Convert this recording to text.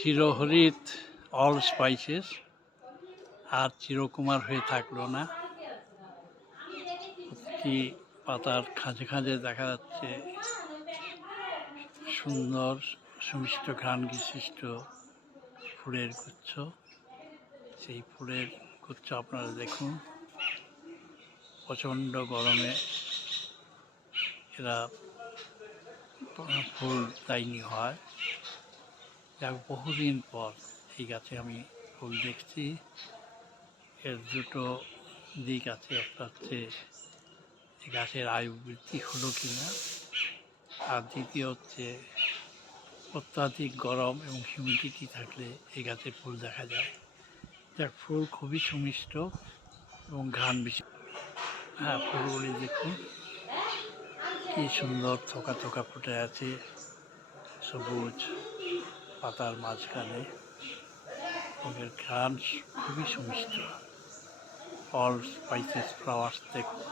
চিরহরিৎ all spices আর চিরকুমার হয়ে থাকলো না। প্রতিটি পাতার খাঁজে খাঁজে দেখা যাচ্ছে সুন্দর সুমিষ্ট ঘ্রাণ বিশিষ্ট ফুলের গুচ্ছ। সেই ফুলের গুচ্ছ আপনারা দেখুন, প্রচণ্ড গরমে এরা ফুল দায়নি হয়। যাক, বহুদিন পর এই গাছে আমি ফুল দেখছি। এর দুটো দিক আছে, একটা হচ্ছে গাছের আয়ু বৃদ্ধি হলো কিনা, আর দ্বিতীয় হচ্ছে অত্যাধিক গরম এবং হিউমিডিটি থাকলে এই গাছে ফুল দেখা যায়। যাক, ফুল খুবই সুমিষ্ট এবং ঘ্রাণ বেশি। হ্যাঁ, ফুলগুলি দেখুন কি সুন্দর থোকা থোকা ফুটে আছে সবুজ পাতার মাঝখানে, এবং এর ঘ্রাণ খুবই সুমিষ্ট। অল স্পাইসেস ফ্লাওয়ার্স দেখুন।